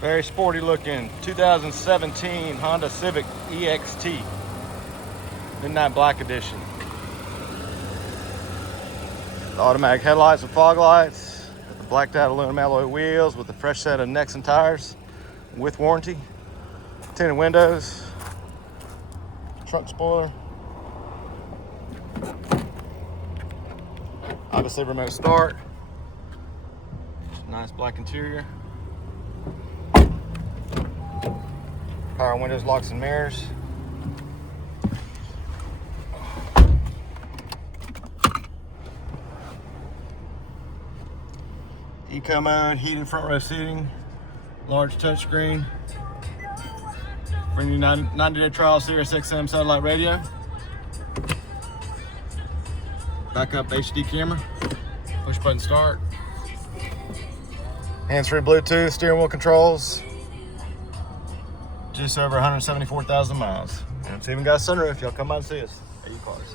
Very sporty looking 2017 Honda Civic EXT. Midnight Black Edition. The automatic headlights and fog lights, with the blacked out aluminum alloy wheels, with a fresh set of Nexen tires with warranty. Tinted windows, trunk spoiler. Obviously remote start. Nice black interior. Power windows, locks and mirrors. Eco mode, heated front row seating, large touchscreen. Bring you 90-day trial Sirius XM satellite radio. Backup HD camera. Push button start. Hands-free Bluetooth, steering wheel controls. Just over 174,000 miles. And it's even got a sunroof. Y'all come by and see us at U-Cars.